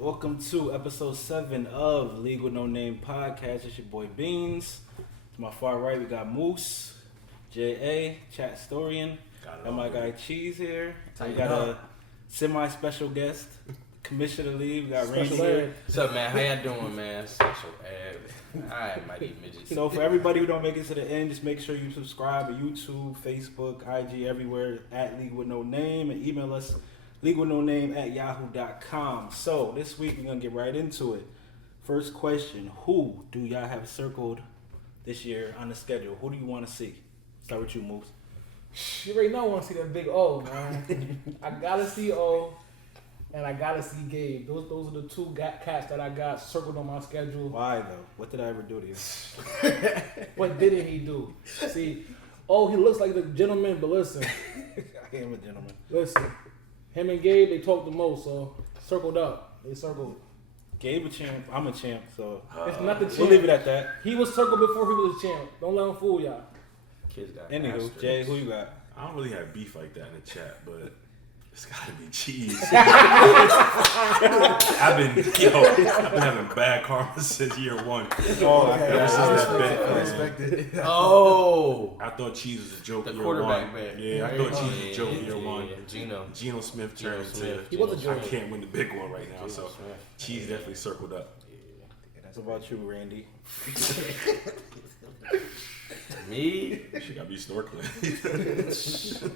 Welcome to episode 7 of League with No Name podcast. It's your boy Beans. To my far right, we got Moose, J.A., Chat Storian, and my guy Cheese here. We got a semi-special guest, Commissioner Lee. We got Randy here. What's up, man? How y'all doing, man? Special ed. Alright, mighty midgets. So for everybody who don't make it to the end, just make sure you subscribe to YouTube, Facebook, IG, everywhere at League with No Name, and email us leaguewithnoname@yahoo.com. So this week we're gonna get right into it. First question: who do y'all have circled this year on the schedule? Who do you want to see? Start with you, Moose. You already know I want to see that big O, man. I gotta see O, and I gotta see Gabe. Those are the two cats that I got circled on my schedule. Why though? What did I ever do to you? What didn't he do? See, O, he looks like the gentleman, but listen. I am a gentleman. Listen, him and Gabe, they talk the most, so circled up. They circled. Gabe a champ. I'm a champ. So It's not the champ. we'll leave it at that. He was circled before he was a champ. Don't let him fool y'all. Kids got Anywho, bastards. Jay, who you got? I don't really have beef like that in the chat, but it's gotta be Cheese. I've been having bad karma since year one. Oh, Ever since that bet, Unexpected. Oh! I thought Cheese was a joke The year quarterback one. bet. Yeah, I thought Cheese was a joke year one. Geno Smith turned Smith. He was a into joke. I can't win the big one right now, so Smith. Cheese definitely circled up. What about you, Randy? Me? She gotta be snorkeling.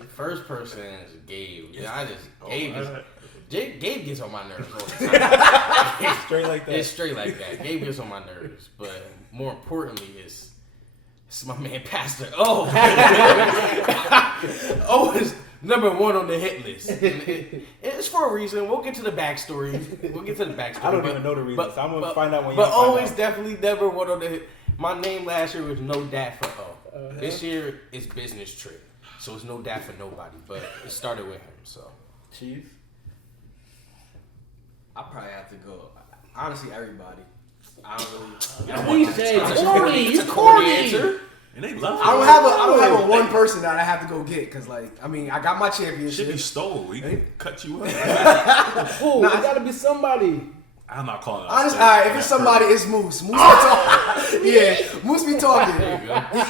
First person is Gabe. Yeah, Oh, Gabe gets on my nerves all the time. Straight like that. It's straight like that. Gabe gets on my nerves, but more importantly, it's my man Pastor O. O is number one on the hit list. And it's for a reason. We'll get to the backstory. I don't even know the reason. So I'm gonna find out when you. But find always out. definitely never one on the hit. My name last year was NoDapForO. This year is business trip, so it's no dat for nobody. But it started with him, so. Cheese. I probably have to go. Honestly, everybody. I don't DJ, It's a corny answer. And they love I don't have a one person that I have to go get because, like, I mean, I got my Should be championship. stole. He can cut you up. Fool, it gotta be somebody. I'm not calling. Honestly, all right, if it's somebody, it's Moose. Moose be talking. Yeah, Moose be talking.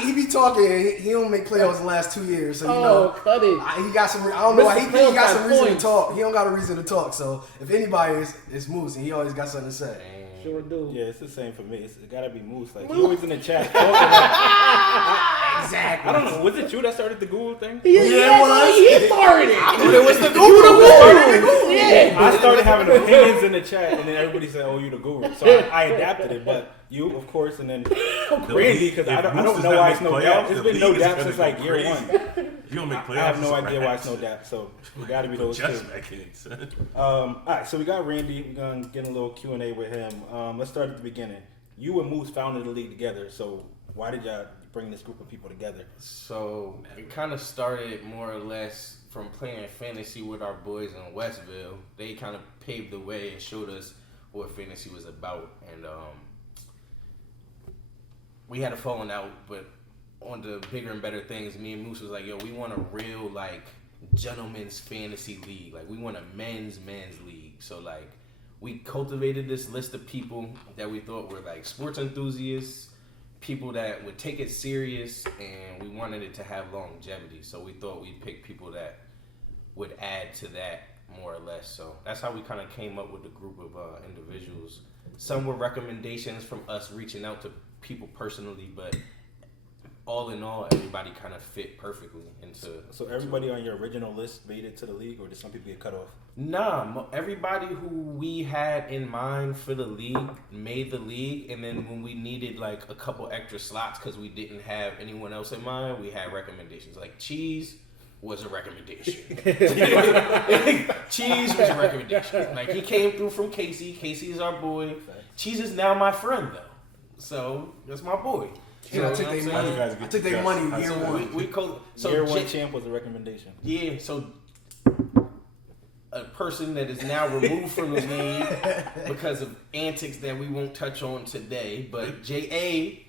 He be talking. He don't make playoffs the last 2 years, so you know. Cut it. He got some. I don't know why he think he got some reason to Points. talk. He don't got a reason to talk. So if anybody it's Moose, and he always got something to say. Sure do. Yeah, it's the same for me. It gotta be Moose. Like he always in the chat talking about. Exactly. I don't know. Was it you that started the Google thing? He started it. It was the guru. Yeah. I started having opinions in the chat, and then everybody said, "Oh, you the guru." So I adapted it. But you, of course, and then Randy, because I don't know why it's no dap. It's been no dap since like year one. You don't make playoffs. I have no it's idea why it's rats. no dap. So it got to be those two. Just back in, son. All right, so we got Randy. We're gonna get a little Q&A with him. Let's start at the beginning. You and Moose founded the league together. So why did y'all bring this group of people together? So it kind of started more or less from playing fantasy with our boys in Westville. They kind of paved the way and showed us what fantasy was about. And we had a falling out, but on the bigger and better things, me and Moose was like, yo, we want a real, like, gentleman's fantasy league. Like, we want a men's league. So, like, we cultivated this list of people that we thought were, like, sports enthusiasts, people that would take it serious, and we wanted it to have longevity. So we thought we'd pick people that would add to that more or less. So that's how we kind of came up with a group of individuals. Some were recommendations from us reaching out to people personally, but all in all, everybody kind of fit perfectly into. So everybody on your original list made it to the league, or did some people get cut off? Nah, everybody who we had in mind for the league made the league, and then when we needed like a couple extra slots because we didn't have anyone else in mind, we had recommendations. Like Cheese was a recommendation. Cheese was a recommendation. Like he came through from Casey. Casey is our boy. Cheese is now my friend though, so that's my boy. Yeah, I took You know their what I'm money. guys I get took their the money best? year So one. Year one champ was a recommendation. Yeah, so a person that is now removed from the league because of antics that we won't touch on today, but J.A.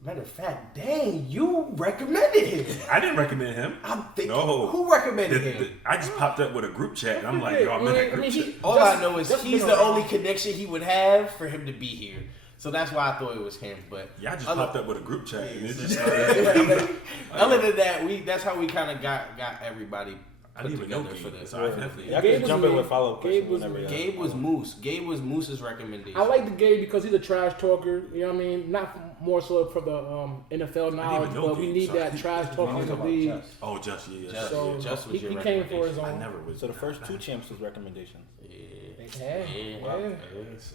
Matter of fact, dang, you recommended him. I didn't recommend him. I'm thinking, No. who recommended him? I just popped up with a group chat, and I'm like, yo, I'm in that group chat. All I know is he's the only connection he would have for him to be here. So that's why I thought it was him. But Yeah, I just popped up with a group chat, and it just started. other than that, that's how we kind of got everybody I put didn't even know together for Gabe, this. so I definitely. I Gabe can jump was in me. with follow-up Gabe questions was whenever me. y'all. Gabe was Moose. Gabe was Moose's recommendation. I like the Gabe because he's a trash talker. You know what I mean? Not more so for the NFL knowledge, know but we Gabe, need sorry. that trash talking in the league. Oh, just yeah. Just- So Just was he your came for his recommendation. own. I never was. So the first two champs was recommendations. Yeah.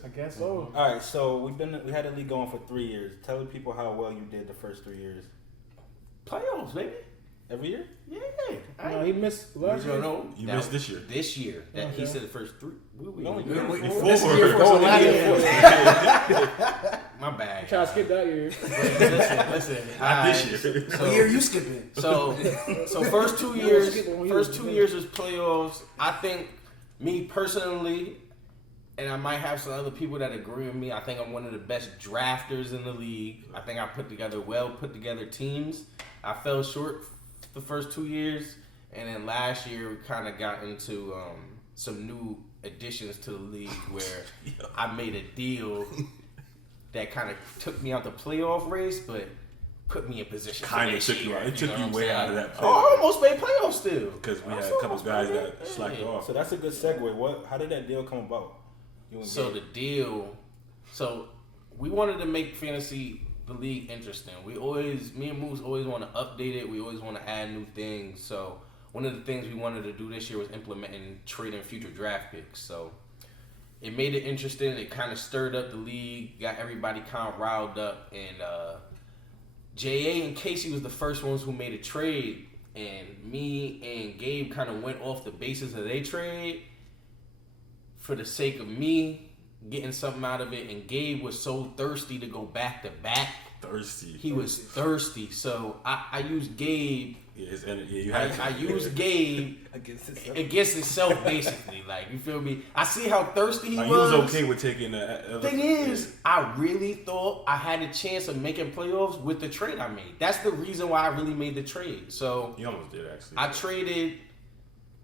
I guess so. All right, so we had the league going for 3 years. Tell the people how well you did the first 3 years. Playoffs, baby. Every year? Yeah. No, he missed last year. You missed this year. This year. That he Okay. said the first three. We only we- did we- before. This year for Going last in. year. My bad. Try to skip that year. Listen. Not this Alright, year. What year you skipping? So first 2 You years, skip it when you first was 2 big. years was playoffs. I think me personally, and I might have some other people that agree with me. I think I'm one of the best drafters in the league. I think I put together put together teams. I fell short the first 2 years, and then last year we kind of got into some new additions to the league where I made a deal that kind of took me out the playoff race, but put me in position. Kind for of this took you year, out. It took know you what I'm way saying? out of that Oh, I playoff. almost made playoffs still. Because we I had a almost couple guys made that it. slacked Yeah. off. So that's a good segue. How did that deal come about? You and So Gabe? the deal, so we wanted to make fantasy the league interesting. Me and Moose always want to update it. We always want to add new things. So one of the things we wanted to do this year was implementing trading future draft picks. So it made it interesting. It kind of stirred up the league, got everybody kind of riled up. And J.A. and Casey was the first ones who made a trade. And me and Gabe kind of went off the basis of their trade for the sake of me getting something out of it. And Gabe was so thirsty to go back to back. Thirsty. He was thirsty. So I used Gabe. Yeah, his energy. Yeah, you had to. I used Gabe against himself, basically. Like, you feel me? I see how thirsty he Like, was. he was okay with taking the. Thing is, I really thought I had a chance of making playoffs with the trade I made. That's the reason why I really made the trade. So You almost did, actually. I traded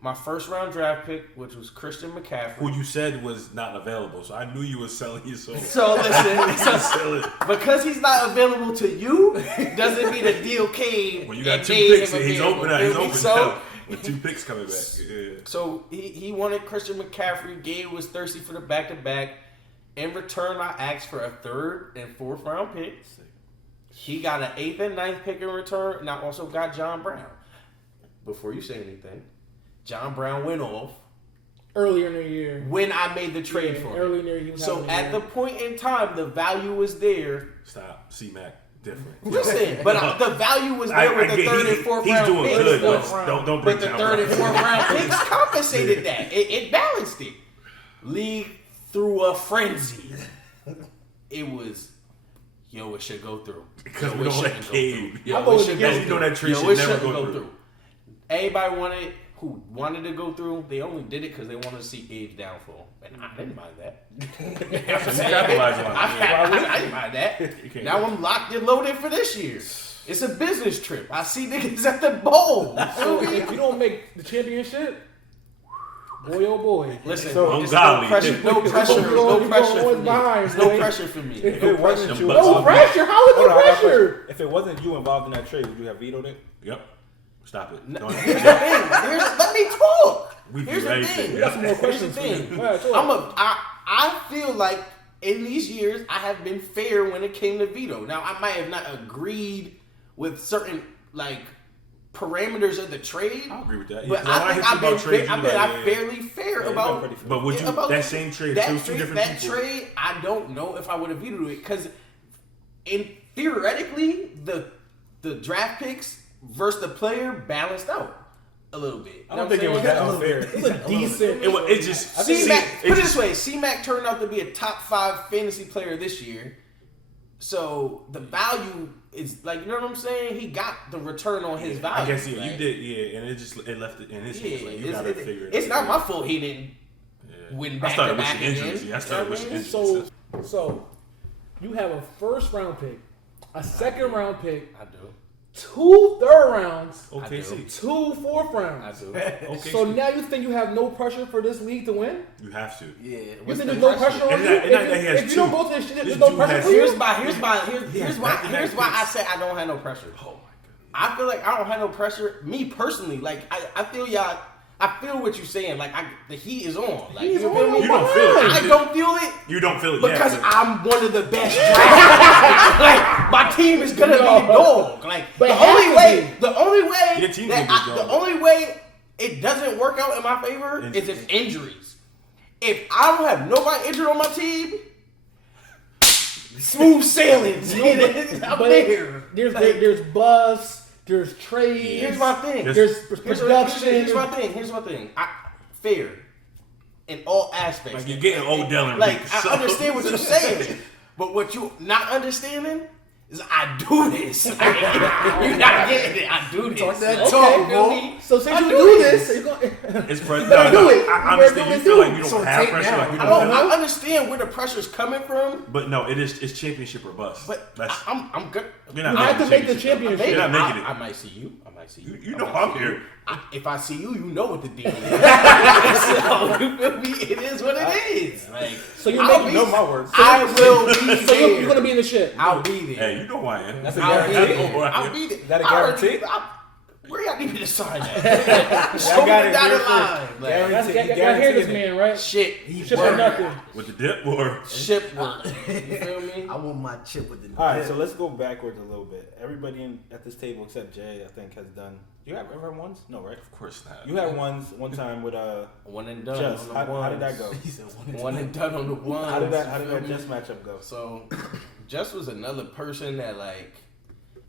my first round draft pick, which was Christian McCaffrey. Who you said was not available, so I knew you was selling your soul. So listen, Sell it. because he's not available to you, doesn't mean a deal came. When you got and 2 made picks, him and he's available. open now. He's Feel me? open So, now. With 2 picks coming back. Yeah. So he wanted Christian McCaffrey. Gabe was thirsty for the back-to-back. In return, I asked for a 3rd and 4th round pick. He got an 8th and 9th pick in return, and I also got John Brown. Before you say anything, John Brown went off Earlier in the year. when I made the trade Yeah, for him. early in the year, he was So having a at year. the point in time, the value was there. Stop. C-Mac. Different. Listen, but the value was there with the get- 3rd and 4th he's round doing picks. good, though. but don't bring But the John 3rd and Brown. 4th round picks compensated that. It balanced it. League through a frenzy. It was, it should go through. Because Yo, we it don't let shouldn't go Gabe. through. Yeah, Yo, I it voted should against go you. through. Know that trade Yo, should it never shouldn't go through. Everybody wanted to go through. They only did it because they wanted to see Gabe's downfall, and I didn't mind that. So you capitalized on it. I didn't mind that. You can't- Now I'm locked and loaded for this year. It's a business trip. I see niggas at the bowl. So if you don't make the championship, boy oh boy. Listen, So- it's Ungodly. no pressure, no pressure, You no going pressure for always me. behind, There's no boy. pressure for me. If it wasn't Them you, butts No up. pressure. How is Hold there on, I got a pressure? question. If it wasn't you involved in that trade, would you have vetoed it? Yep. Stop it. Here's Don't- the thing. Let me talk. We Here's do the everything. thing. We got some more Here's the questions for thing. you. Go ahead, talk. I feel like in these years I have been fair when it came to veto. Now I might have not agreed with certain parameters of the trade, I agree with that. but No, I think hit you about trades, I've you been like, yeah. fairly fair Yeah, about. you've been pretty fair. But would you about that same trade? It was two different that people. trade, I don't know if I would have vetoed it because, theoretically, the draft picks versus the player balanced out a little bit. I don't think it was that unfair. It's a decent. It just C-Mac, put it just this way, C-Mac turned out to be a top 5 fantasy player this year. So the value is you know what I'm saying? He got the return on his value. I guess you right? did, and it left it in his hands. Like, you it's, gotta figure it. it's out. not my fault he didn't win I back started to back wishing again. injuries. I started wishing injuries. So you have a first round pick, a second round pick, I do. 2 third rounds, OKC. 2 fourth I rounds. do. Okay. So now you think you have no pressure for this league to win? You have to. Yeah. You think there's no pressure on It's you? not- it's not that he has If you don't two. go to this shit, This there's no dude pressure has- for you? Here's why I say I don't have no pressure. Oh my god. I feel like I don't have no pressure. Me personally, like I feel y'all. I feel what you're saying. Like the heat is on. Like He's you on. feel me? You don't feel it. I don't feel it You don't feel it because yet. I'm one of the best. Like my team is gonna be a dog. Like But the it only has to way, be. the only way Your team's that gonna be a the dog. only way it doesn't work out in my favor is if injuries. If I don't have nobody injured on my team, smooth sailing. I'm But there. there's buzz, there's trade, Here's my thing. there's production. Here's my thing. Fair in all aspects. Like you're getting Odell and Like Reed, I so- understand what you're saying, but what you not understanding is I do this. You're not getting it. I do this. Talk that Okay, talk, feel boy. me? So since I you do do this. this, you're gonna, It's pressure. better do it. I You better understand. You do feel it. like you So don't have take pressure. now. Like you I don't. know. I understand where the pressure's coming from, But no, it's championship or bust. but That's I'm good. you're not you have to making make the championship. You're not making I it. might see you. You know I'm here. If I see you, you know what the deal is. So, you feel me? It is what it is. Like, So you're I'll making- be- know my words. I will be so there. you're gonna be in the shit. I'll be there. Hey, you know who I am. That's a I'll be guarantee. there. Oh, boy. I'll be there. That a I already- guarantee? Where y'all need me to sign that? Show me got it down here the first. line. Like, Guarantee. Y'all hear this man, right? shit. Ship or nothing. With the dip or Ship work. You feel me? I want my chip with the. All right, so let's go backwards a little bit. Everybody at this table except Jay, I think, has done. You have ever had ones? No, right? of course not. You had ones one time with One and done. Just. on the How did ones. that go? He said One and done on the ones. How did that you feel me? Just matchup go? So, Just was another person that, like,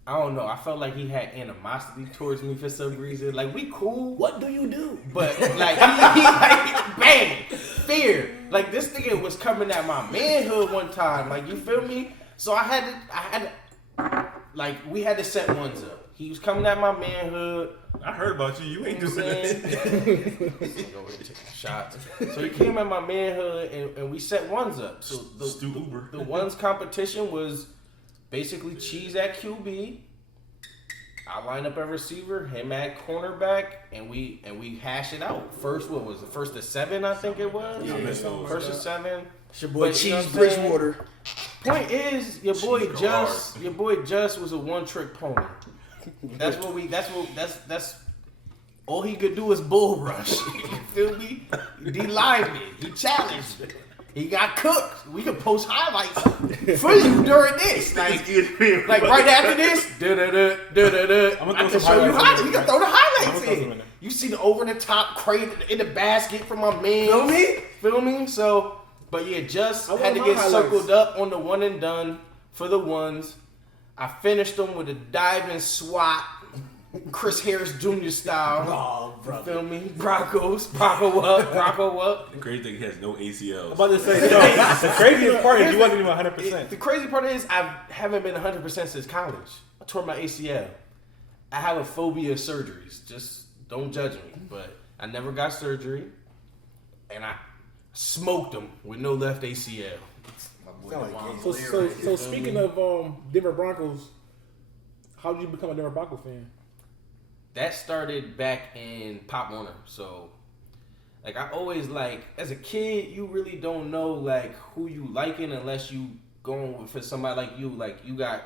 I don't know. I felt like he had animosity towards me for some reason. Like, we cool. What do you do? But, like, he like, bang, fear. Like, this nigga was coming at my manhood one time. Like, you feel me? So I had to, like, we had to set ones up. He was coming at my manhood. I heard about you. You ain't You know doing what I'm that. saying? Go over and take shots. So he came at my manhood, and we set ones up. So Stu Uber. the ones competition was basically Cheese at QB. I line up a receiver, him at cornerback, and we hash it out. First, what was it? First to 7, I think it was. Yeah, I missed those. First to 7. It's your boy But you know Cheese what I'm saying? Bridgewater. Point is, your boy Cheese Just, hard. your boy Just was a one-trick pony. That's all he could do was bull rush. You feel me? D lineman. He challenged. He got cooked. We could post highlights for you during this. Like right after this, I'm I gonna can throw some show you highlights in highlights. there, We can right? throw the I'm highlights gonna throw some in in. there. You see the over the top crate in the basket from my man. Feel me? Feel me? So, but yeah, just I had to want get my highlights. circled up on the one and done for the ones. I finished them with a diving swat, Chris Harris Jr. style. Oh, You brother. feel me? Bronco up. The crazy thing, he has no ACLs. I'm about to say, no, the craziest part is you wasn't even 100%. The crazy part is I haven't been 100% since college. I tore my ACL. I have a phobia of surgeries. Just don't judge me. But I never got surgery, and I smoked them with no left ACL. Sound like So, so speaking of Denver Broncos, how did you become a Denver Broncos fan? That started back in Pop Warner. So, like, I always, like, as a kid, you really don't know, like, who you liking unless you going for somebody like you. Like, you got,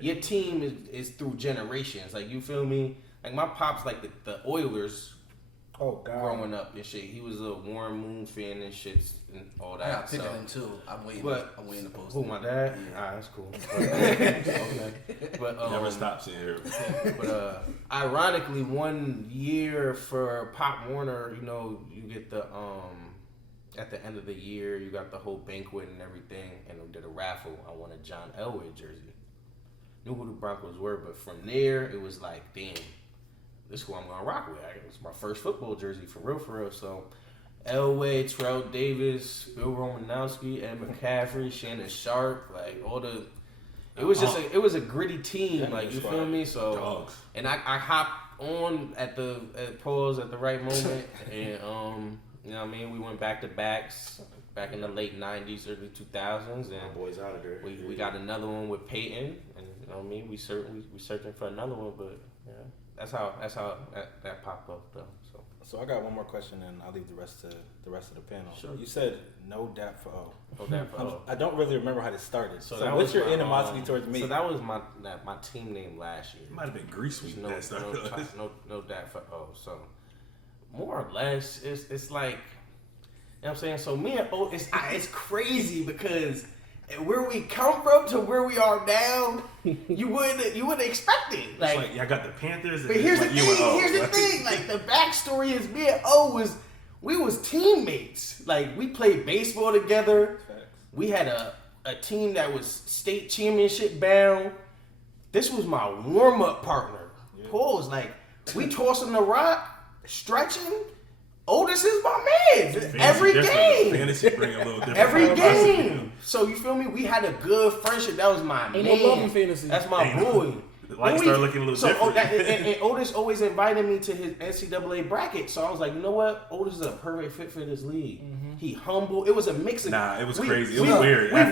your team is through generations. Like, you feel me? Like, my pop's, like, the Oilers Oh God. growing up and shit. He was a Warren Moon fan and shit and all I that. got pick so. of him too. I'm waiting. But- I'm waiting to post. Who, it. my dad? Yeah. Ah, that's cool. Okay. But, Never stops in here. But ironically, 1 year for Pop Warner, you know, you get the at the end of the year, you got the whole banquet and everything, and we did a raffle. I won a John Elway jersey. Knew who the Broncos were, but from there, it was like, damn, this is who I'm gonna rock with. It was my first football jersey for real. So, Elway, Terrell Davis, Bill Romanowski, Ed McCaffrey, Shannon Sharp, like all the. It was just it was a gritty team, Yeah, like you squad. feel me. So, Dogs. and I hopped on at the pause at the right moment, and you know what I mean. We went back to back in the late 90s, early 2000s, My and boys out of there. we got another one with Peyton, and you know what I mean, we searching for another one, but yeah, that's how that popped up though. So I got one more question, and I'll leave the rest of the panel. Sure. You said NoDapForO. NoDapForO. I don't really remember how this started. So that what's was your my, animosity towards me? So that was my team name last year. It might have been Grease Week. No NoDapForO. So more or less, it's like, you know what I'm saying. So me and O, it's crazy because where we come from to where we are now, you wouldn't expect it. Like y'all got the Panthers. But here's the thing. Like the backstory is me and O was teammates. Like we played baseball together. We had a team that was state championship bound. This was my warm up partner. Yeah. Pause. Like we tossing the rock, stretching. Otis is my man. Every game. Fantasy bring a little different. Every game. So you feel me? We had a good friendship. That was my man. No love in fantasy. That's my boy. The lights started looking a little different. And Otis always invited me to his NCAA bracket. So I was like, you know what? Otis is a perfect fit for this league. Mm-hmm. He humble. It was a mix of. Nah, it was crazy. It was weird. We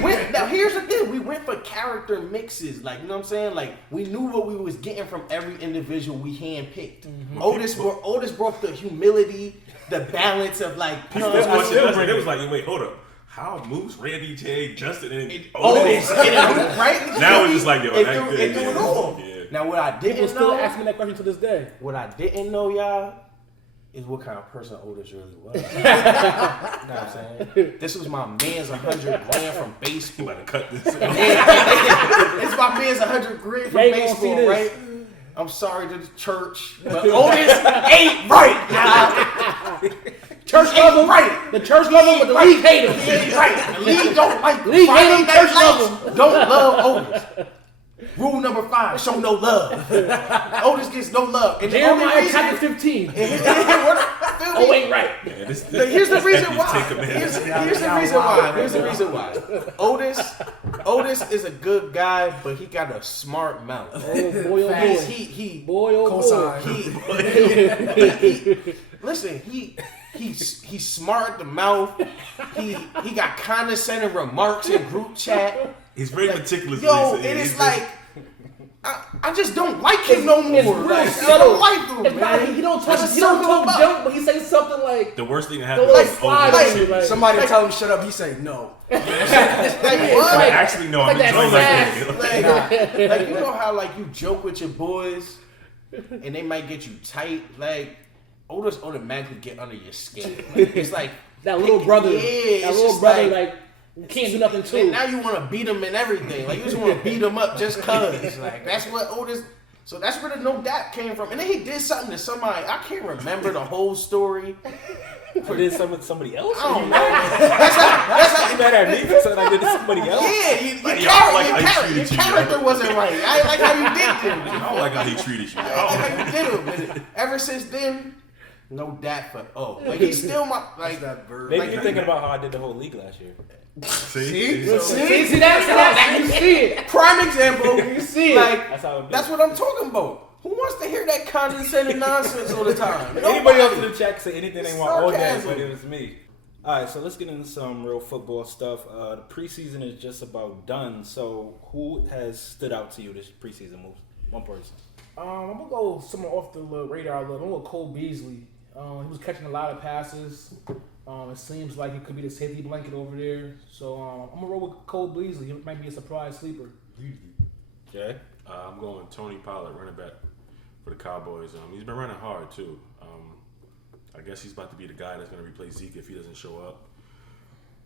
went. Now here's the thing. We went for character mixes. Like, you know what I'm saying? Like, we knew what we was getting from every individual we handpicked. Mm-hmm. Otis brought the humility, the balance of like. It was like, wait, hold up. How Moose, Randy, J, Justin, and Otis, right? Now it's just like, yo, it threw it all. Yeah. Now what I didn't People still asking that question to this day. What I didn't know, y'all, is what kind of person Otis really was. You know what I'm saying? This was my man's 100 grand from baseball. You better cut this. It's my man's 100 grand from baseball, right? I'm sorry to the church, but Otis ain't right. Church love him, right? The church love him, but the league hate him. He ain't right. The league don't like him. League hate him, church love him. Don't love Otis. Rule number 5: show no love. Otis gets no love. And Jeremiah chapter 15. Oh, ain't right. Yeah, here's the reason why. Here's the reason why. Otis is a good guy, but he got a smart mouth. Oh boy, oh boy. Listen, he's smart at the mouth. He got condescending remarks in group chat. He's very meticulous. Yo, and it's like I just don't like him no more. Like, I don't like him, man. He don't talk junk, but he say something like the worst thing that happened was somebody tell him shut up. He say no. Like what? Actually, no. I'm enjoying like you know how like you joke with your boys and they might get you tight. Like Otis automatically get under your skin. Like, it's like that little brother. Yeah, that little brother like can't do nothing to. And now you want to beat him and everything. Like you just want to beat him up just cause. Like that's what Otis. So that's where the no dap came from. And then he did something to somebody. I can't remember the whole story. I did something with somebody else? I don't know. That's how you mad at me for something I did to somebody else? Yeah, your character wasn't right. I didn't like how you did him. I don't like how he treated you. I don't like how you did him. And ever since then, no NoDapForO. Like he's still my like that bird. Maybe you're thinking about how I did the whole league last year. See that? You see it. Prime example. You see it. Like that's what I'm talking about. Who wants to hear that condescending nonsense all the time? Anybody else in the chat can say anything they want all day, sarcasm. but it was me. All right, so let's get into some real football stuff. The preseason is just about done. So who has stood out to you this preseason move? One person. I'm gonna go someone off the radar a little. I'm gonna go Cole Beasley. He was catching a lot of passes. It seems like it could be the safety blanket over there. So I'm gonna roll with Cole Beasley. He might be a surprise sleeper. Jay? I'm going Tony Pollard, running back for the Cowboys. He's been running hard too. I guess he's about to be the guy that's going to replace Zeke if he doesn't show up.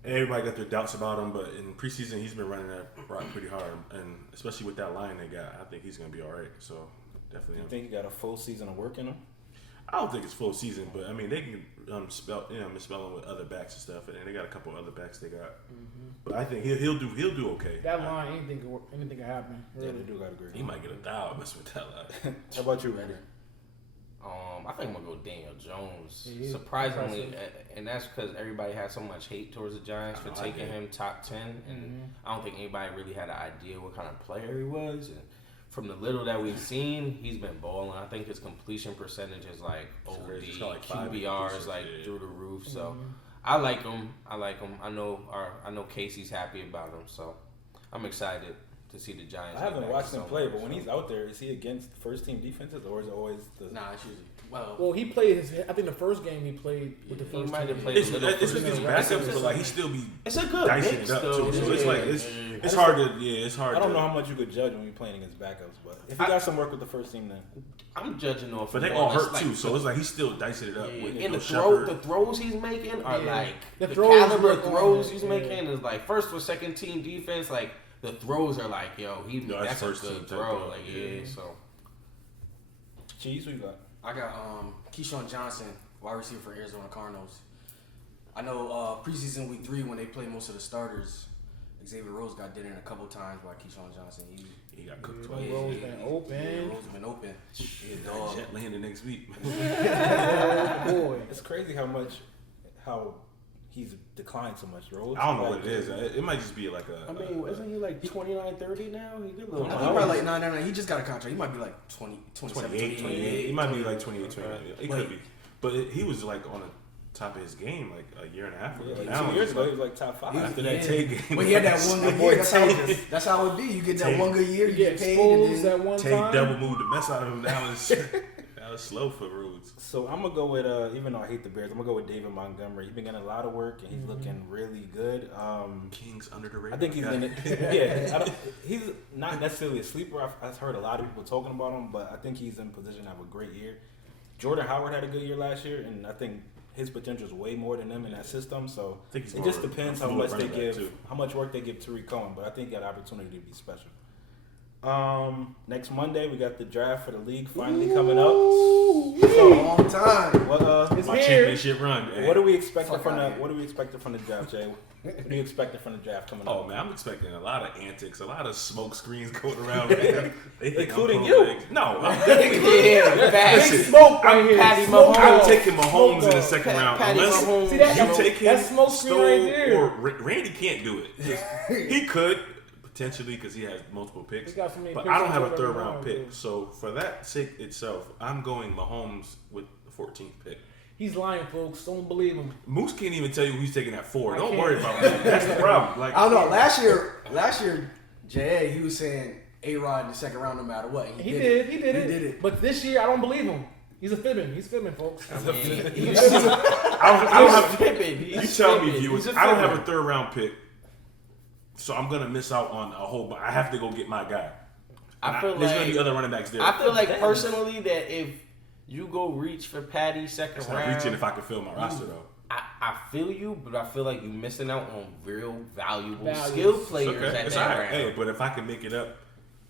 Everybody got their doubts about him, but in preseason he's been running that rock pretty hard, and especially with that line they got, I think he's going to be all right. So definitely. You think he got a full season of work in him? I don't think it's full season, but I mean they can misspell him with other backs and stuff, and they got a couple other backs they got. Mm-hmm. But I think he'll do okay. That line, anything can happen. Really. Yeah, they do got to agree. He might get 1,000 messing with that line. How about you, Randy? I think I'm gonna go Daniel Jones. Surprisingly, and that's because everybody had so much hate towards the Giants for taking him top 10, and I don't think anybody really had an idea what kind of player he was. And from the little that we've seen, he's been balling. I think his completion percentage is like OD, QBR is like through the roof. So I like him. I know Casey's happy about him, so I'm excited to see the Giants. I haven't watched him play, but when he's out there, is he against first team defenses or is it always the? Nah, it's usually well, he played I think the first game he played with the first. He might have team. played. It's his backups, but like he still be It's a good dicing mix, it up though. too. So it's like it's hard to it's hard. I don't to, know how much you could judge when you're playing against backups, but if he got some work with the first team, then I'm judging off. But they all hurt too, so it's like he's still dicing it up with and the Shepard. throws he's making are like The the throws caliber look throws on he's it, making is like first or second team defense. Like the throws are like, yo, that's a first team good type throw. throw, Like yeah. so. Cheese, what you got? I got Keyshawn Johnson, wide receiver for Arizona Cardinals. I know preseason week 3 when they played most of the starters, Xavier Rhodes got dead in a couple times by Keyshawn Johnson. He got cooked Rhodes twice. been open. Rhodes been open. He a dog. Jet landing next week. Boy. It's crazy how he's declined so much, Rhodes. I don't know what it is. It might just be like a. I mean, isn't he like 29, 30 now? He did a little. No, he probably like no. He just got a contract. He might be like 20, 27, 28. He might be like 28, 29. It Wait. could be. But he was like on the top of his game like a year and a half ago. Yeah, Now 2 years it's ago, he was like top 5. after that Tay game. But he had that one good year. That's how it be. You get that Take- one good year, you get paid, exposed and then that one Tay time. double moved the mess out of him. That was slow for Rhodes. So I'm gonna go with even though I hate the Bears, I'm gonna go with David Montgomery. He's been getting a lot of work and he's looking really good. Kings under the radar. I think he's guy. in it. Yeah, he's not necessarily a sleeper. I've heard a lot of people talking about him, but I think he's in position to have a great year. Jordan Howard had a good year last year, and I think his potential is way more than them in that system. So I think he's it just more depends a how fluid much they running back, give, too. how much work they give Tariq Cohen. But I think he got an opportunity to be special. Next Monday we got the draft for the league finally coming up. so a long time. What It's My here. championship run. Man. what are we expecting Fuck from outta the here. What are we expecting from the draft, Jay? What are you expecting from the draft coming up? Oh man, I'm expecting a lot of antics, a lot of smoke screens going around. Man. They think I'm Including pulling you. legs. No, I'm definitely. Yeah, facts. Big smoke right I'm here. Patty Smoke Mahomes. I'm taking Mahomes in the Smoke second round. Patty Unless Mahomes. See that? you take him, That's smoke screen Stowe, right there. or Randy can't do it. He could potentially because he has multiple picks, He got so many but picks I don't have a on third every round round, pick. dude. So for that sake itself, I'm going Mahomes with the 14th pick. He's lying, folks. Don't believe him. Moose can't even tell you who he's taking at 4. I Don't can't. worry about that. That's the problem. Like I don't know. Last year, J.A. he was saying A-Rod in the second round no matter what. He did He it. did it. But this year, I don't believe him. He's fibbing, folks. I don't have. Pippin. You tell me, viewers. I don't have a third round pick, so I'm gonna miss out on a whole. I have to go get my guy. I feel There's like gonna be other running backs there. I feel like personally that if you go reach for Patty second It's not round, reaching if I can fill my roster though. I feel you, but I feel like you're missing out on real valuable Values. skilled players Okay, at it's that all right. round. Hey, but if I can make it up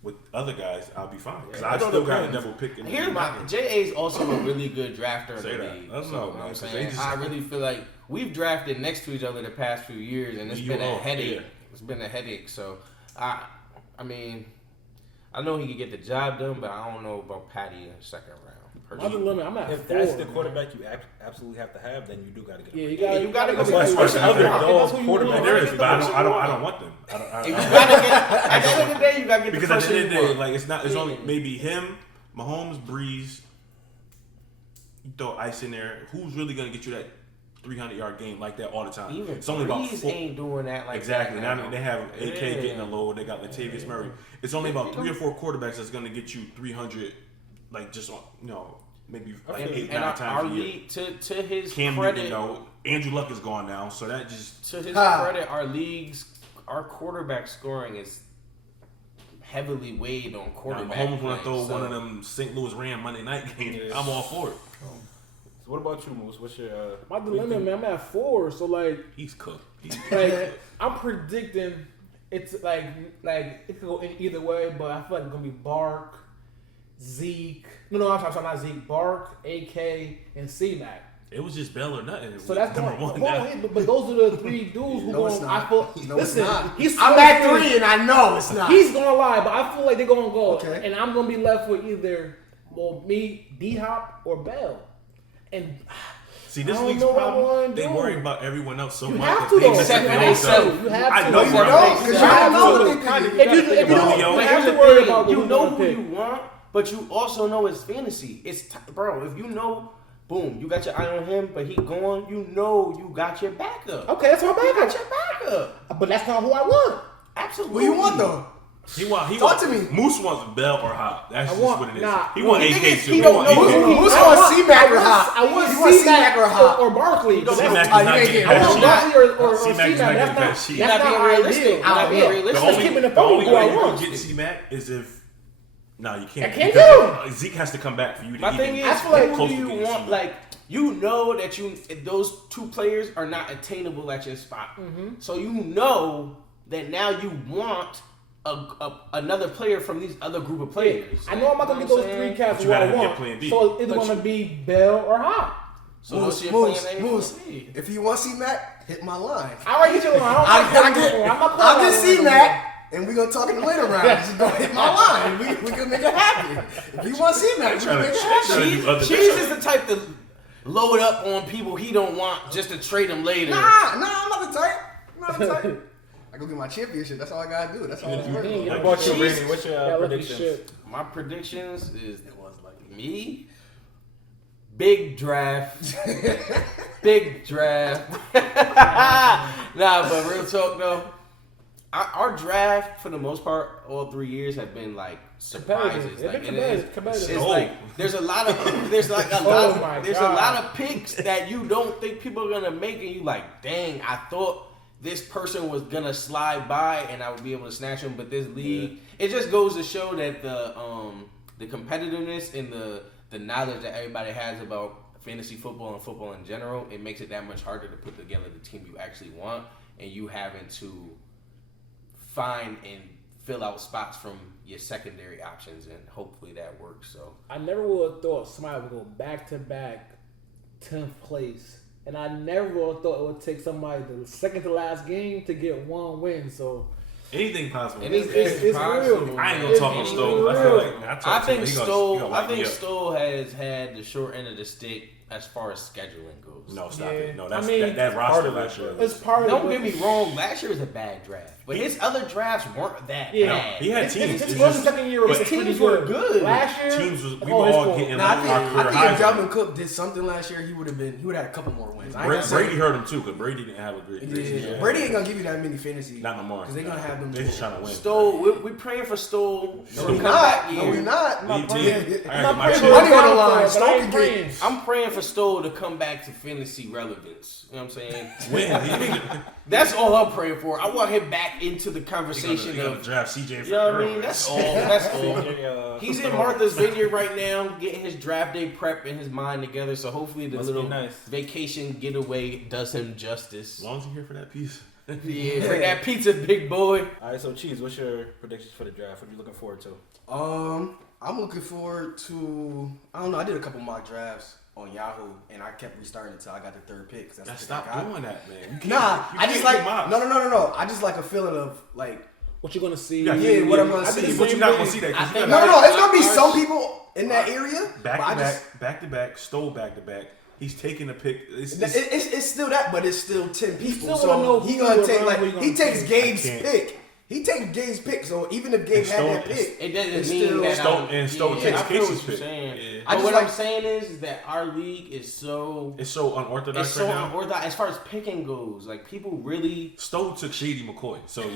with other guys, I'll be fine. Because Yeah, I it don't still got a depend. double pick in the Here's my pocket. JA's also a really good drafter in Say the that. league. I don't So, know, you know what man, I'm 'cause saying? they just- I really feel like we've drafted next to each other the past few years, and it's You been a are, headache. yeah. It's been a headache. So, I mean, I know he could get the job done, but I don't know about Patty in the second round. I'm personally. the limit. I'm at If 4. that's the man. quarterback you absolutely have to have, then you do got to get. Yeah, him. you gotta go go. with That's the other person. dog That's who you quarterback. want. There is, but I don't want them. I don't, You gotta get, at the end of the day, you gotta get because the at person the end of the you day, want. like it's only Yeah. maybe him, Mahomes, Breeze. You throw Ice in there. Who's really gonna get you that 300-yard game like that all the time? Even It's only about Breeze 4. ain't doing that like Exactly. that Now they have AK Yeah. getting a load. They got Latavius Murray. It's only about 3 or 4 quarterbacks that's gonna get you 300, like just on, maybe like And, 8, and 9 our times a year. league, to his Cam credit, Newton, Andrew Luck is gone now, so that just to his Ha. credit, our quarterback scoring is heavily weighed on now quarterback. Mahomes want play, to throw so- one of them St. Louis Ram Monday night games. Yeah. I'm all for it. So what about you, Moose? What's your My dilemma, man. I'm at 4. So like, He's cooked. I'm predicting it's like it could go in either way, but I feel like it's gonna be Bark, Zeke. No, I'm sorry, not Zeke. Bark, AK, and C-Mac. It was just Bell or nothing. So that's number going. one. Hold now. on, but those are the 3 dudes who No, it's going. not. I feel. No, it's Listen, not. he's I'm at 3 and I know it's not. He's gonna lie, but I feel like they're gonna go, Okay. and I'm gonna be left with either me, D-Hop, or Bell. And See, this I don't league's know what I problem, wanna they do. worry about everyone else so you much have that to they though. miss Except it for for they themselves. self. You have I to. know You you don't, don't, because you you have don't know to. what they kind of If you don't Julio. have to Here's worry the about thing, who you know you're who gonna you pick. want, but you also know it's fantasy. Bro, if you know boom, you got your eye on him, but he gone. You know you got your backup. Okay, that's my You got backup. your backup. But that's not who I want. Absolutely. What do you want though? Talk to me. Moose wants Bell or Hop. That's just what it is. nah. He want The AK thing is, too. he don't know AK. who- Moose wants C-Mac or Hop. I want You want C-Mac or Hop? or Barkley. You don't But know. that's- C-Mac is not you ain't getting getting I that want shit. Barkley or C-Mac is C-Mac. not That's getting that not shit. You're not being how I realistic. deal. You're not being Yeah. realistic. Let's keep it in the The phone only who I way you want. can get C-Mac is if. No, you can't. I can't Because Zeke has to come back for you to My thing even is, feel like who close do to you getting want? C-Mac. Like, you know that those two players are not attainable at your spot. So you know that now you want another player from these other group of players. I know I'm not gonna get those three cats But you who I gotta get want. plan B. So it's either But gonna be Bell or Hop. So Moose, those are your Moose, players. Moose. If you want C-Mac, hit my line. I already get you on. I'll get C-Mac. And we're gonna talk in the later round. Just go hit my line. We can make it happen. If you want C-Mac, we can make it happen. Cheese is the type to load up on people he don't want just to trade them later. Nah, I'm not the type. I'm not the type. I go get my championship. That's all I gotta do. That's all I'm working What on. about you, Randy? What's your predictions? My predictions is me. Big draft. Big draft. Nah, but real talk though. Our draft, for the most part, all 3 years have been like surprises. Competitive. Like, It's been competitive. it's like there's a lot of a lot of picks that you don't think people are gonna make, and you like, dang, I thought this person was gonna slide by and I would be able to snatch him, but this league, it just goes to show that the competitiveness and the knowledge that everybody has about fantasy football and football in general, it makes it that much harder to put together the team you actually want, and you having to find and fill out spots from your secondary options, and hopefully that works. So I never would have thought somebody would go back to back 10th place, and I never would have thought it would take somebody the second to last game to get one win. So Anything possible. it's possible. real. I ain't gonna talk on It's Stoll. I real. feel like I think Stoll Stoll has had the short end of the stick as far as scheduling goes. No, stop Yeah. it. No, I that's mean, that roster part of last it, year. It's part of Don't it. get me wrong. Last year was a bad draft, but his other drafts weren't that Yeah. bad. He had It's teams. his It's first just- and second year was but pretty teams were good. Last year, Teams was we oh, were his all fault. getting Nah, like I our career think highs. if Dalvin Cook did something last year, he would have had a couple more wins. I ain't gonna say- Brady hurt him too because Brady didn't have a great Yeah. season. Brady ain't gonna give you that many fantasy. Not no more. Because they're gonna have them. They just trying to win. Stoll, we praying for Stoll. No, to we come back not. No, here. we not. Me too. I I'm got not my praying shit. for Money on the him, line. but I Stoke ain't can praying. get- I'm praying for Stoll to come back to fantasy relevance. You know what I'm saying? Win. That's all I'm praying for. I want him back into the He conversation gonna of. draft CJ. You know what I mean? That's all. That's all. He's in Martha's Vineyard right now, getting his draft day prep and his mind together. So hopefully the Must little be nice. vacation getaway does him justice. As long as you're here for that piece. Yeah, bring that pizza, big boy. All right, so Cheese, what's your predictions for the draft? What are you looking forward to? I'm looking forward to. I don't know. I did a couple mock drafts on Yahoo, and I kept restarting until I got the third pick. 'Cause that's the pick I Stop got. doing that, man. You can't- Nah, you I just can't like do mocks. no. I just like a feeling of like What you gonna see? Yeah, yeah, what I'm gonna I think see. the But you're same not thing. gonna see that. 'cause I you think- gotta- No, it's gonna be some people in that area. Back but I to just- back, Stoll back to back. He's taking a pick. It's still that, but it's still 10 people. still wanna know So he who gonna you take around, like who you gonna he takes take. Gabe's I can't. pick. He takes Gabe's pick. So even if Gabe And had Stone- that pick, It doesn't it's mean still that Stone- and Stone takes I feel Casey's what you're pick. saying. Yeah. I But just what like- I'm saying is that our league is so It's so unorthodox it's so right now. unorthodox as far as picking goes. Like people really Stowe took Shady McCoy, so you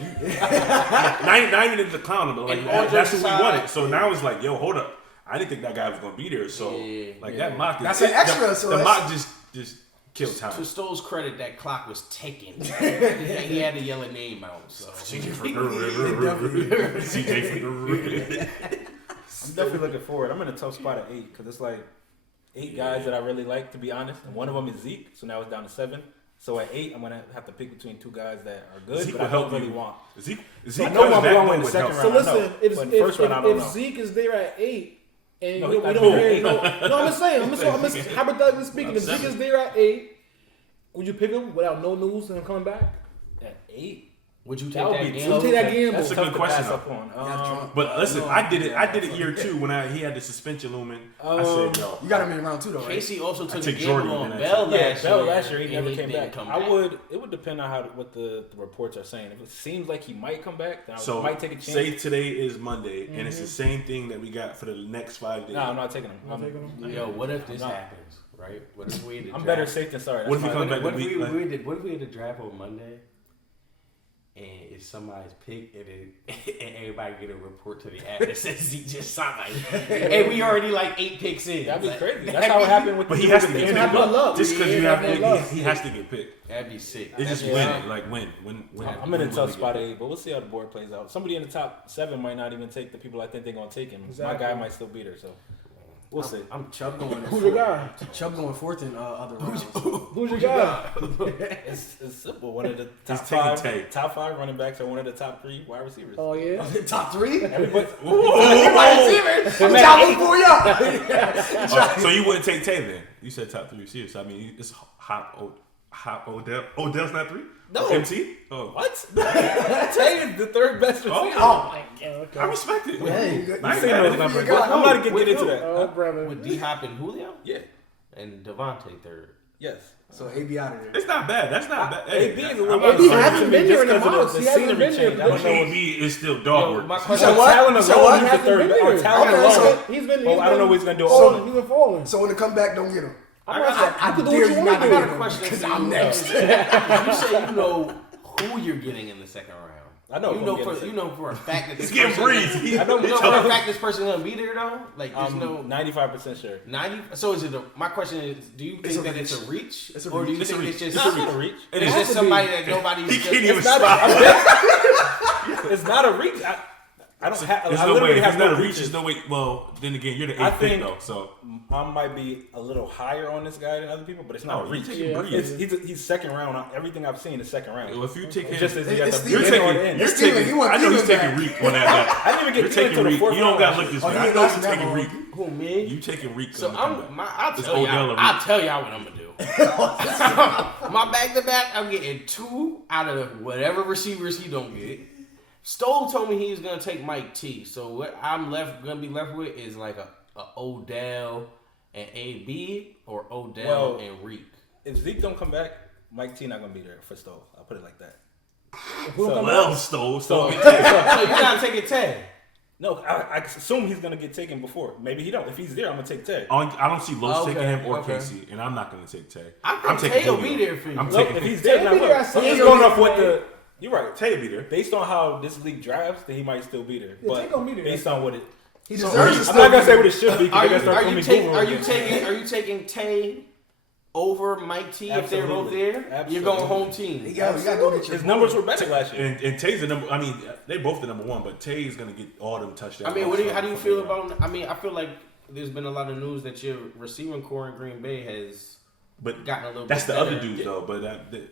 not even the clown, but like And all that's who jokes we aside- wanted. So now it's like, yo, hold up, I didn't think that guy was gonna be there. So Yeah, like yeah. that mock, That's an extra, so the that's- mock just killed time. to Stoll's credit, that clock was ticking. He had to yell a name out. So CJ for CJ for I'm definitely looking forward. I'm in a tough spot at 8 because it's like 8 guys that I really like, to be honest. And one of them is Zeke, so now it's down to 7. So at 8, I'm gonna have to pick between 2 guys that are good, Zeke but will I help don't really you. want. Zeke I know comes I'm back going one in the would second help. So round. I listen, know. if But the first round, I don't know. Zeke is there at 8, and No, we I don't know. hear no, I'm just saying, hypothetically speaking, if Zeke is there at 8, would you pick him without no news and him coming back? At 8? would you take That would that be game? tough. Take that gamble. That's a tough good to question. pass up on. But listen, I did it year 2 when he had the suspension looming. I said, yo, you got him in round 2 though, right? Casey also took a take gamble Jordan on in that Bell team. last year. Bell last year he and never he came didn't back. come It would depend on what the reports are saying. If it seems like he might come back, then I so might take a chance. say today is Monday, and it's the same thing that we got for the next 5 days. No, I'm not taking him. I'm taking him. Yo, what if this No. happens? right? What if we? I'm better safe than sorry. What if he comes back What the if week? what if we had the draft on Monday, and it's somebody's pick, and everybody get a report to the app that says he just signed, and we already like 8 picks in. That'd be Like, crazy. That's how it happened with. But he has to the get interview. have no picked. luck. Just because Yeah, you have have, no luck. he has to get picked. That'd be sick. It's just That'd be win. sick. Like win. I'm in the tough spot 8, but we'll see how the board plays out. Somebody in the top 7 might not even take the people I think they're gonna take him. Exactly. My guy might still beat her, so we'll see. I'm Chubb going. Who's your guy? Chubb going fourth in other rounds. Who's your guy? It's simple. One of the He's top taking 5 top 5 running backs or one of the top 3 wide receivers. Oh yeah. Top 3? Everybody, I'm top 4 y'all. So you wouldn't take Tay then? You said top 3 receivers. So, I mean, it's Hop Odell. Odell's not 3? No. MT? Oh. what? Tay is the 3rd best receiver. Oh. Okay. I respect it. Hey, I ain't you mad at say that. no, I'm not gonna get into Who? that. Oh brother. With D Hop and Julio Yeah. and Devontae third. Yes. So AB out of there. It's not bad. That's not bad. Hey, AB is a I'm little not AB sorry. hasn't been there in a Just 'cause while. of the He hasn't scenery been there. change. I don't know. AB is still dog Yo, work. my You question said what? Talent You said alone, what? he's the Hasn't third been best. there. On talent Okay, alone. so- He's been. Well, I don't know what he's gonna do. Oh, Falling. he's been falling. So when it come back, don't get him. I'm I not saying I you can do dare what you you not want to to get do. him. question Because for I'm you, next. You say you know who you're getting in the second round. I know. You know for a fact that He's this getting person. breeze. I know. You know for a fact this person gonna be there though. Like there's I'm no 95% sure. 90. So is it? My question is, do you It's think a that it's a reach. reach, It's a or do you reach. think It's a it's reach. just It's not a reach. It it's is. just somebody that nobody's He just, can't even It's not. spot. It's not a reach. I don't have. There's I no literally way. If have it's not no a reach, reaches. there's no way. Well, then again, you're the I 8th pick think- though. So I might be a little higher on this guy than other people, but it's not No, a reach. you taking Yeah, breeze. He's second round. Everything I've seen is second round. Well, if you take It's him, just as he It's got the Steven. you're beginning or the taking. end. You're Steven, taking. he want I know he's Steven taking back. Reek on that. I didn't even You're get taking into the Reek. fourth You don't round. got to look this Oh, way. you I ain't know lost you that taking long. Reek. who me? You taking Reek. So on the comeback. I'll It's tell Odell y'all. or I'll Reek. tell y'all what I'm gonna do. My back to back, I'm getting 2 out of whatever receivers he don't get. Stoll told me he was gonna take Mike T. So what I'm gonna be left with is like a Odell and AB or Odell Well, and Reek. If Zeke don't come back, Mike T not gonna be there for Stowe. I'll put it like that. Well, Stoll. So, So you gotta take it 10. no, I assume he's gonna get taken before. Maybe he don't. If he's there, I'm gonna take Ted. I don't see Los Okay, taking him or okay. Casey, and I'm not going to take Tay. I think I'm taking Tay will Julio. be there for you. I'm Look, taking if he's Tay there, will not be there. well. I see He's him. going off what the. You're right. Tay will be there. Based on how this league drafts, then he might still be there. Yeah, but Tay gonna be there. based on what it, He deserves to I'm still not gonna be say there. what it should be. Because they're gonna start calling me Guru again. Are you taking Tay over Mike T if they're both Absolutely. there? You're Absolutely. going home team. You gotta go get your His numbers were better last year. And Tay's the number. I mean, they both the number 1, but Tay's going to get all them touchdowns. I mean, how do you feel about? I mean, I feel like there's been a lot of news that your receiving core in Green Bay has But gotten a little. that's bit the other better. dudes though. But the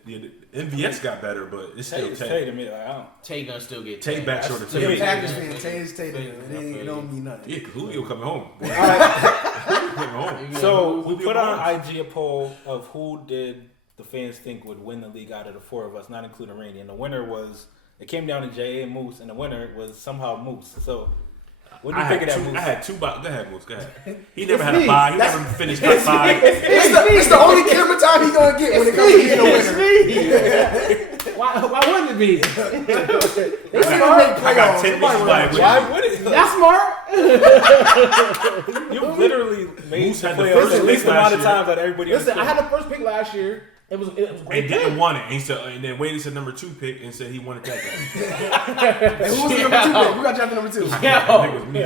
MVS got better, but it's Tay still is Tay. Tay to me. Like, I don't. Tay gonna still get Tay back short of To If me, a Tay. Packers Yeah. fan, Tay is Tay. It don't mean nothing. Yeah, 'cause Julio coming home. Boy. All right. Julio coming home. So Who we be put your on boss? IG a poll of who did the fans think would win the league out of the 4 of us, not including Randy. And the winner was, it came down to J.A. and Moose, and the winner was somehow Moose. So what do you think of that, Moose? I had 2 buys. Go ahead, Moose. Go ahead. He never It's had a me. buy. He That's- never finished top 5. It's the only camera time he gonna get when it comes to being a winner. Why wouldn't it be? They They smart. don't make I got playoffs. 10 Nobody reasons wanna why. win. Why would it? That's smart. You literally made Moose the had the playoffs first the pick least amount last of year. times that everybody Listen, I understood. had the first pick last year. It was a great And pick. didn't want it. And then waited to number 2 pick and said he wanted that guy. Hey, who was the number 2 pick? Who got drafted number 2? I think it was me.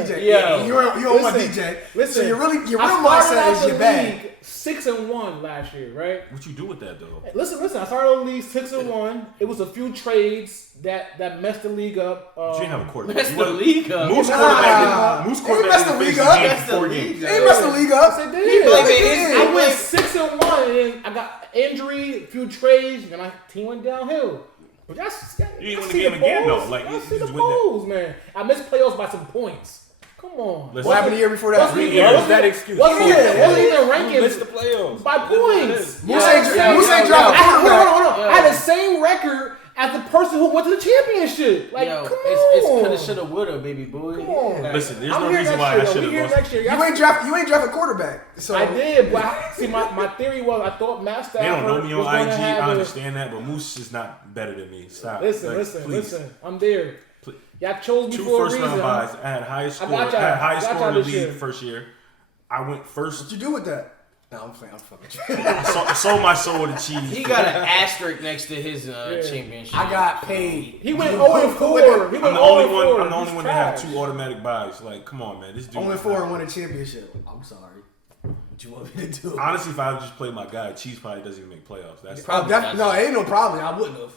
DJ. Yo. You don't want Listen, DJ. listen, So your real I started mindset out is the your bag. league 6-1 last year, right? What you do with that though? Listen. I started the league 6-1. It was a few trades that messed the league up. You didn't have a quarterback. That's You the wasn't- league up. Moose Nah. quarterback. Moose He quarterback messed the didn't league finish up. game That's the 4 league games. up. He messed the league Yes, up. it He did. played his- I he went played- 6-1, and I got injury, a few trades, and my team went downhill. But y'all You didn't win the see game again, polls. though. Like, Y'all you see the just win that. polls, man. I missed playoffs by some points. Come on. Listen, What happened the year before that? Wasn't 3 even- years. What was wasn't- that excuse? Wasn't even You missed the rankings playoffs. by points. Moose ain't dropped a I had, quarterback. hold on. I had the same record as the person who went to the championship. Like, Yo, come it's on. coulda, shoulda, woulda, baby boy. Come on. Like, Listen, there's I'm no here reason next why year, I though. should We here have lost. next year. You ain't draft a quarterback. So I did, but see, my theory was I thought Matt They Stafford don't know me was on going to IG. have I a, understand that, but Moose is not better than me. Stop. Listen, Like, please. I'm there. Y'all chose me 2 for a first reason. round buys. I had highest I score. got I y'all. had highest Got score in y'all the this league year. first year. I went first. What you do with that? No, I'm playing. I'm fucking. I sold my soul to cheese. He got an asterisk next to his championship. I got paid. He went 0-4. I'm the only one. I'm the only one that have 2 automatic buys. Like, come on, man. This dude. 0-4 and won a championship. I'm sorry. What you want me to do? Honestly, if I just played my guy, Cheese probably doesn't even make playoffs. That's No, ain't no problem. I wouldn't have.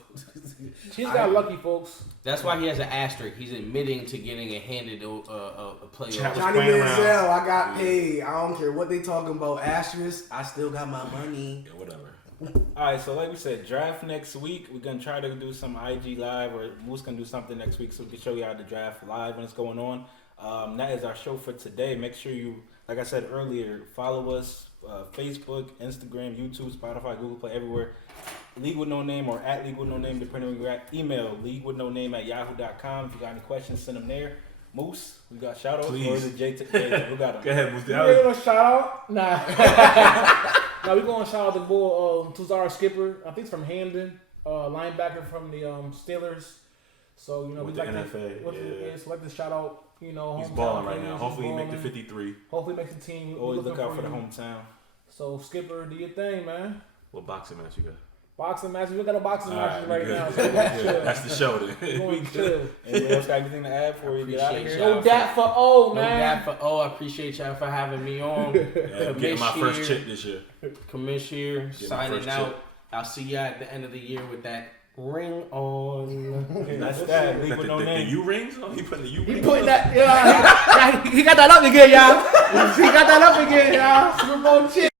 She's got lucky, folks. That's why he has an asterisk. He's admitting to getting a handed a playoff. Johnny Manziel, I got paid. I don't care what they talking about. Asterisk, I still got my money. Yeah, whatever. All right, so like we said, draft next week. We're gonna try to do some IG live, or Moose gonna do something next week so we can show you how to draft live when it's going on. That is our show for today. Make sure you, like I said earlier, follow us Facebook, Instagram, YouTube, Spotify, Google Play, everywhere. League with No Name or at League with No Name, depending on where you're at. Email leaguewithnoname@yahoo.com. If you got any questions, send them there. Moose, we got shout outs. Please. Or is it Jay? Who got them? Go ahead, Moose. We gonna shout out? Nah. We gonna shout out the boy Tuzar Skipper. I think it's from Hamden, linebacker from the Steelers. So we with like the NFA. So like to shout out. He's balling right now. Hopefully he make the 53. Hopefully makes the team. Always look out for the hometown. So Skipper, do your thing, man. What boxing match you got? Boxing match. We got a boxing match right now. So That's the show then. we chill. Anybody else got anything to add before we get out of here? NoDapForO, man. NoDapForO. I appreciate y'all for having me on. Yeah, I'm getting my first chip this year. Commish here, signing out. I'll see y'all at the end of the year with that ring on. That's that. League with No The Name. U rings? Oh, he putting the U rings. He putting that. He got that up again, y'all. He got that up again, y'all. Super Bowl chip.